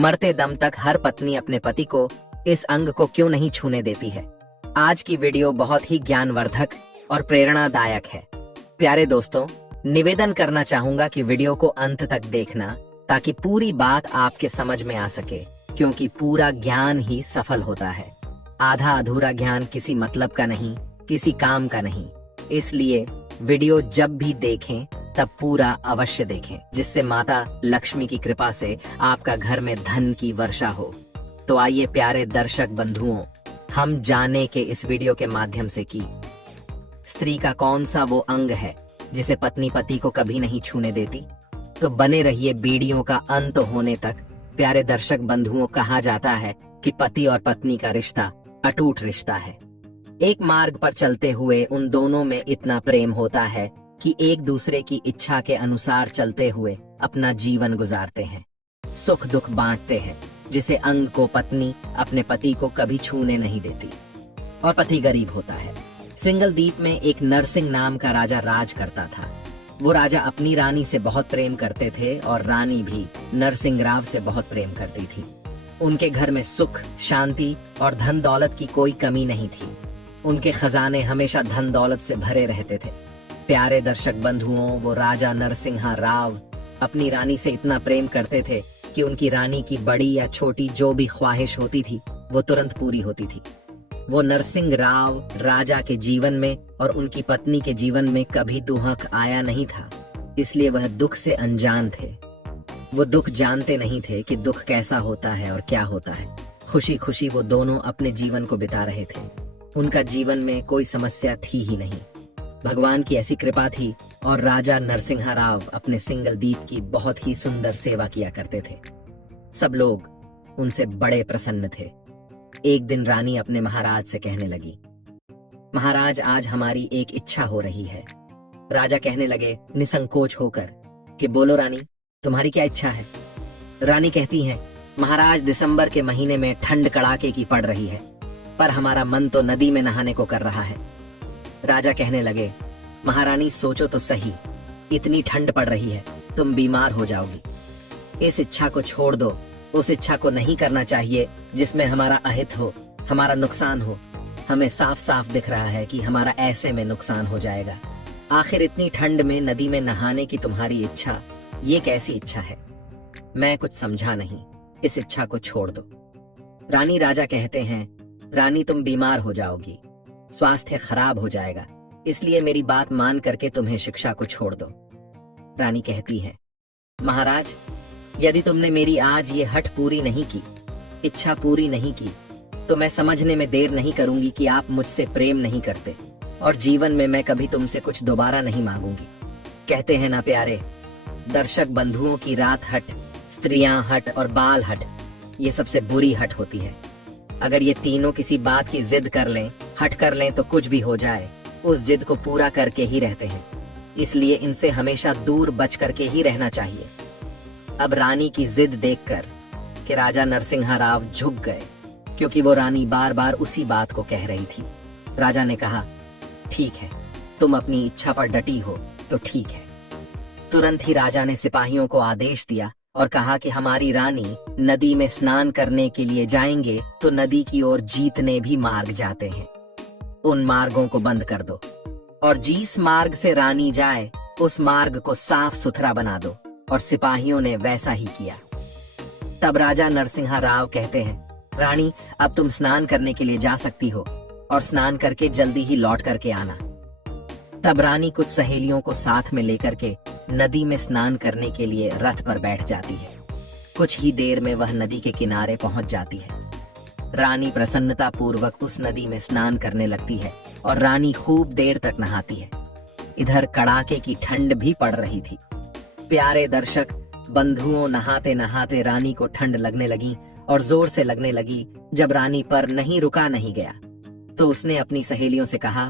मरते दम तक हर पत्नी अपने पति को इस अंग को क्यों नहीं छूने देती है। आज की वीडियो बहुत ही ज्ञानवर्धक और प्रेरणादायक है। प्यारे दोस्तों, निवेदन करना चाहूंगा कि वीडियो को अंत तक देखना ताकि पूरी बात आपके समझ में आ सके, क्योंकि पूरा ज्ञान ही सफल होता है। आधा अधूरा ज्ञान किसी मतलब का नहीं, किसी काम का नहीं। इसलिए वीडियो जब भी देखें तब पूरा अवश्य देखें, जिससे माता लक्ष्मी की कृपा से आपका घर में धन की वर्षा हो। तो आइए प्यारे दर्शक बंधुओं, हम जाने के इस वीडियो के माध्यम से कि स्त्री का कौन सा वो अंग है जिसे पत्नी पति को कभी नहीं छूने देती। तो बने रहिए वीडियो का अंत होने तक। प्यारे दर्शक बंधुओं, कहा जाता है कि पति और पत्नी का रिश्ता अटूट रिश्ता है। एक मार्ग पर चलते हुए उन दोनों में इतना प्रेम होता है कि एक दूसरे की इच्छा के अनुसार चलते हुए अपना जीवन गुजारते हैं, सुख दुख बांटते हैं, जिसे अंग को पत्नी अपने पति को कभी छूने नहीं देती। और पति गरीब होता है। सिंगल द्वीप में एक नरसिंह नाम का राजा राज करता था। वो राजा अपनी रानी से बहुत प्रेम करते थे और रानी भी नरसिंह राव से बहुत प्रेम करती थी। उनके घर में सुख, शांति और धन दौलत की कोई कमी नहीं थी। उनके खजाने हमेशा धन दौलत से भरे रहते थे। प्यारे दर्शक बंधुओं, वो राजा नरसिंह राव अपनी रानी से इतना प्रेम करते थे कि उनकी रानी की बड़ी या छोटी जो भी ख्वाहिश होती थी वो तुरंत पूरी होती थी। वो नरसिंह राव राजा के जीवन में और उनकी पत्नी के जीवन में कभी दुहक आया नहीं था, इसलिए वह दुख से अनजान थे। वो दुख जानते नहीं थे कि दुख कैसा होता है और क्या होता है। खुशी खुशी वो दोनों अपने जीवन को बिता रहे थे। उनका जीवन में कोई समस्या थी ही नहीं। भगवान की ऐसी कृपा थी और राजा नरसिंह राव अपने सिंगल द्वीप की बहुत ही सुंदर सेवा किया करते थे। सब लोग उनसे बड़े प्रसन्न थे। एक दिन रानी अपने महाराज से कहने लगी, महाराज, आज हमारी एक इच्छा हो रही है। राजा कहने लगे निसंकोच होकर कि बोलो रानी, तुम्हारी क्या इच्छा है। रानी कहती है, महाराज, दिसंबर के महीने में ठंड कड़ाके की पड़ रही है, पर हमारा मन तो नदी में नहाने को कर रहा है। राजा कहने लगे, महारानी, सोचो तो सही, इतनी ठंड पड़ रही है, तुम बीमार हो जाओगी। इस इच्छा को छोड़ दो। उस इच्छा को नहीं करना चाहिए जिसमें हमारा अहित हो, हमारा नुकसान हो। हमें साफ साफ दिख रहा है कि हमारा ऐसे में नुकसान हो जाएगा। आखिर इतनी ठंड में नदी में नहाने की तुम्हारी इच्छा, ये कैसी इच्छा है? मैं कुछ समझा नहीं। इस इच्छा को छोड़ दो। रानी राजा कहते हैं, रानी, तुम बीमार हो जाओगी, स्वास्थ्य खराब हो जाएगा, इसलिए मेरी बात मान करके तुम्हें शिक्षा को छोड़ दो। रानी कहती है, महाराज, यदि तुमने मेरी आज ये हठ पूरी नहीं की, इच्छा पूरी नहीं की, तो मैं समझने में देर नहीं करूंगी कि आप मुझसे प्रेम नहीं करते और जीवन में मैं कभी तुमसे कुछ दोबारा नहीं मांगूंगी। कहते हैं ना प्यारे दर्शक बंधुओं की रात हट, स्त्रियां हट और बाल हट, ये सबसे बुरी हट होती है। अगर ये तीनों किसी बात की जिद कर लें, हट कर लें, तो कुछ भी हो जाए, उस जिद को पूरा करके ही रहते हैं। इसलिए इनसे हमेशा दूर बच करके ही रहना चाहिए। अब रानी की जिद देखकर कि राजा नरसिंह राव झुक गए, क्योंकि वो रानी बार बार उसी बात को कह रही थी। राजा ने कहा, ठीक है, तुम अपनी इच्छा पर डटी हो तो ठीक है। तुरंत ही राजा ने सिपाहियों को आदेश दिया और कहा कि हमारी रानी नदी में स्नान करने के लिए जाएंगे तो नदी की ओर जीतने भी मार्ग जाते हैं, उन मार्गों को बंद कर दो और जिस मार्ग से रानी जाए उस मार्ग को साफ सुथरा बना दो। और सिपाहियों ने वैसा ही किया। तब राजा नरसिंह राव कहते हैं, रानी, अब तुम स्नान करने के लिए जा सकती हो और स्नान करके जल्दी ही लौट करके आना। तब रानी कुछ सहेलियों को साथ में लेकर के नदी में स्नान करने के लिए रथ पर बैठ जाती है। कुछ ही देर में वह नदी के किनारे पहुंच जाती है। रानी प्रसन्नता पूर्वक उस नदी में स्नान करने लगती है और रानी खूब देर तक नहाती है। इधर कड़ाके की ठंड भी पड़ रही थी। प्यारे दर्शक बंधुओं, नहाते नहाते रानी को ठंड लगने लगी और जोर से लगने लगी। जब रानी पर नहीं रुका नहीं गया तो उसने अपनी सहेलियों से कहा,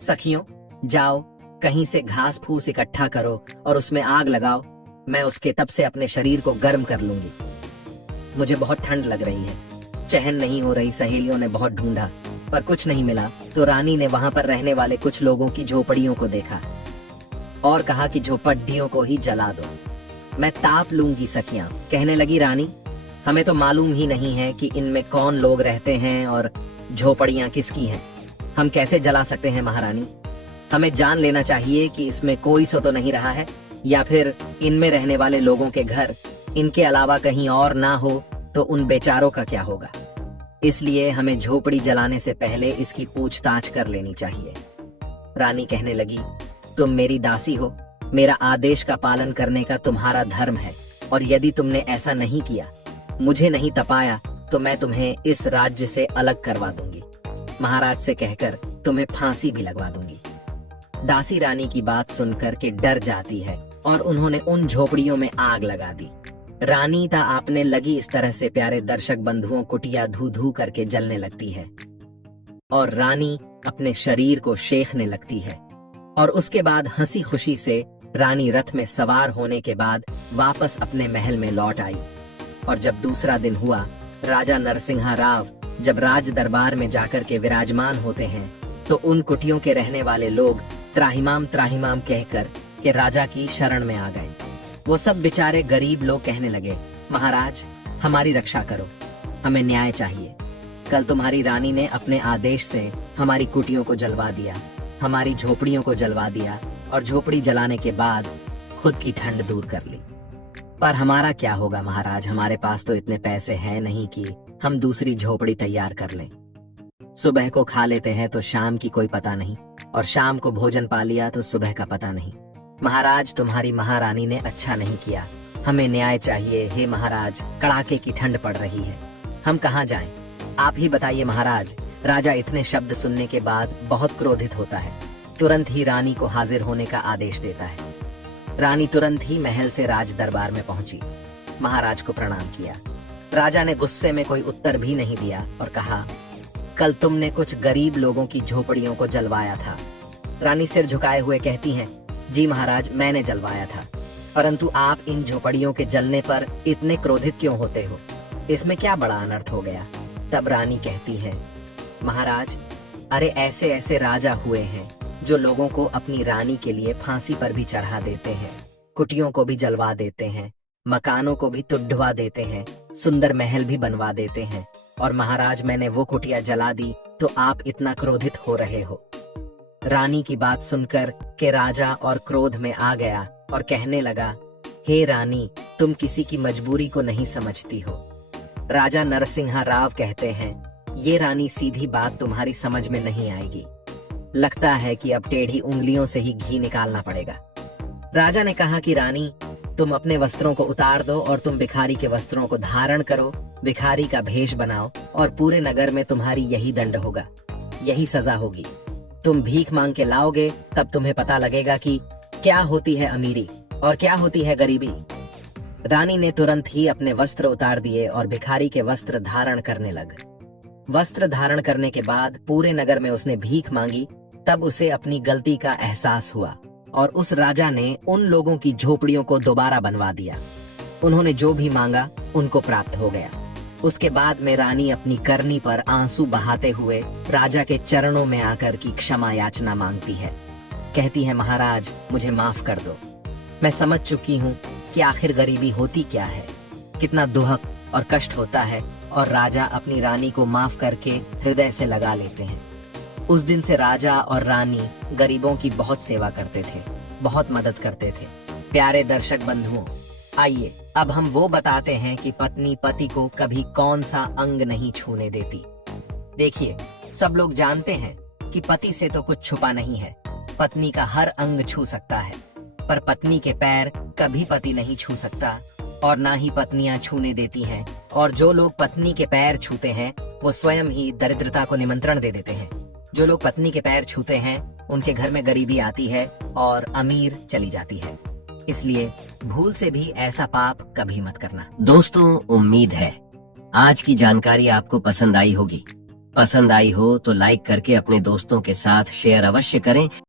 सखियों, जाओ कहीं से घास फूस इकट्ठा करो और उसमें आग लगाओ, मैं उसके तप से अपने शरीर को गर्म कर लूंगी। मुझे बहुत ठंड लग रही है, चैन नहीं हो रही। सहेलियों ने बहुत ढूंढा पर कुछ नहीं मिला तो रानी ने वहां पर रहने वाले कुछ लोगों की झोपड़ियों को देखा और कहा कि झोपड़ियों को ही जला दो, मैं ताप लूंगी। सखियां कहने लगी, रानी, हमें तो मालूम ही नहीं है कि इनमें कौन लोग रहते हैं और झोपड़ियां किसकी हैं। हम कैसे जला सकते हैं महारानी? हमें जान लेना चाहिए कि इसमें कोई सो तो नहीं रहा है, या फिर इनमें रहने वाले लोगों के घर इनके अलावा कहीं और ना हो तो उन बेचारों का क्या होगा। इसलिए हमें झोपड़ी जलाने से पहले इसकी पूछताछ कर लेनी चाहिए। रानी कहने लगी, तुम मेरी दासी हो, मेरा आदेश का पालन करने का तुम्हारा धर्म है, और यदि तुमने ऐसा नहीं किया, मुझे नहीं तपाया, तो मैं तुम्हें इस राज्य से अलग करवा दूंगी। महाराज से कहकर तुम्हें फांसी भी लगवा दूंगी। दासी रानी की बात सुनकर के डर जाती है और उन्होंने उन झोपड़ियों में आग लगा दी। रानी ता आपने लगी इस तरह से प्यारे दर्शक बंधुओं कुटिया धू धू करके जलने लगती है और रानी अपने शरीर को शेखने लगती है। और उसके बाद हंसी खुशी से रानी रथ में सवार होने के बाद वापस अपने महल में लौट आई। और जब दूसरा दिन हुआ, राजा नरसिंह राव जब राज दरबार में जाकर के विराजमान होते हैं तो उन कुटियों के रहने वाले लोग त्राहिमाम त्राहिमाम कहकर के राजा की शरण में आ गए। वो सब बेचारे गरीब लोग कहने लगे, महाराज हमारी रक्षा करो, हमें न्याय चाहिए। कल तुम्हारी रानी ने अपने आदेश से हमारी कुटियों को जलवा दिया, हमारी झोपड़ियों को जलवा दिया और झोपड़ी जलाने के बाद खुद की ठंड दूर कर ली। पर हमारा क्या होगा महाराज? हमारे पास तो इतने पैसे हैं नहीं कि हम दूसरी झोपड़ी तैयार कर लें। सुबह को खा लेते हैं तो शाम की कोई पता नहीं, और शाम को भोजन पा लिया तो सुबह का पता नहीं। महाराज तुम्हारी महारानी ने अच्छा नहीं किया, हमें न्याय चाहिए। हे महाराज, कड़ाके की ठंड पड़ रही है, हम कहाँ जाएं? आप ही बताइए महाराज। राजा इतने शब्द सुनने के बाद बहुत क्रोधित होता है, तुरंत ही रानी को हाजिर होने का आदेश देता है। रानी तुरंत ही महल से राज दरबार में पहुंची, महाराज को प्रणाम किया। राजा ने गुस्से में कोई उत्तर भी नहीं दिया और कहा, कल तुमने कुछ गरीब लोगों की झोपड़ियों को जलवाया था। रानी सिर झुकाए हुए कहती हैं, जी महाराज, मैंने जलवाया था, परंतु आप इन झोपड़ियों के जलने पर इतने क्रोधित क्यों होते हो? इसमें क्या बड़ा अनर्थ हो गया? तब रानी कहती है, महाराज, अरे ऐसे ऐसे राजा हुए हैं जो लोगों को अपनी रानी के लिए फांसी पर भी चढ़ा देते हैं, कुटियों को भी जलवा देते हैं, मकानों को भी तुढ़वा देते हैं, सुंदर महल भी बनवा देते हैं, और महाराज मैंने वो कुटिया जला दी तो आप इतना क्रोधित हो रहे हो। रानी की बात सुनकर के राजा और क्रोध में आ गया और कहने लगा, हे रानी, तुम किसी की मजबूरी को नहीं समझती हो। राजा नरसिंह राव कहते हैं, ये रानी सीधी बात तुम्हारी समझ में नहीं आएगी, लगता है कि अब टेढ़ी उंगलियों से ही घी निकालना पड़ेगा। राजा ने कहा कि रानी, तुम अपने वस्त्रों को उतार दो और तुम भिखारी के वस्त्रों को धारण करो, भिखारी का भेष बनाओ, और पूरे नगर में तुम्हारी यही दंड होगा, यही सजा होगी। तुम भीख मांग के लाओगे, तब तुम्हें पता लगेगा कि क्या होती है अमीरी और क्या होती है गरीबी। रानी ने तुरंत ही अपने वस्त्र उतार दिए और भिखारी के वस्त्र धारण करने लग। वस्त्र धारण करने के बाद पूरे नगर में उसने भीख मांगी। तब उसे अपनी गलती का एहसास हुआ और उस राजा ने उन लोगों की झोपड़ियों को दोबारा बनवा दिया। उन्होंने जो भी मांगा उनको प्राप्त हो गया। उसके बाद में रानी अपनी करनी पर आंसू बहाते हुए राजा के चरणों में आकर की क्षमा याचना मांगती है। कहती है, महाराज मुझे माफ कर दो, मैं समझ चुकी हूँ कि आखिर गरीबी होती क्या है, कितना दुहक और कष्ट होता है। और राजा अपनी रानी को माफ करके हृदय से लगा लेते हैं। उस दिन से राजा और रानी गरीबों की बहुत सेवा करते थे, बहुत मदद करते थे। प्यारे दर्शक बंधुओं, आइए अब हम वो बताते हैं कि पत्नी पति को कभी कौन सा अंग नहीं छूने देती। देखिए, सब लोग जानते हैं कि पति से तो कुछ छुपा नहीं है, पत्नी का हर अंग छू सकता है, पर पत्नी के पैर कभी पति नहीं छू सकता और ना ही पत्नियां छूने देती हैं। और जो लोग पत्नी के पैर छूते हैं वो स्वयं ही दरिद्रता को निमंत्रण दे देते हैं। जो लोग पत्नी के पैर छूते हैं उनके घर में गरीबी आती है और अमीर चली जाती है। इसलिए भूल से भी ऐसा पाप कभी मत करना। दोस्तों, उम्मीद है आज की जानकारी आपको पसंद आई होगी। पसंद आई हो तो लाइक करके अपने दोस्तों के साथ शेयर अवश्य करें।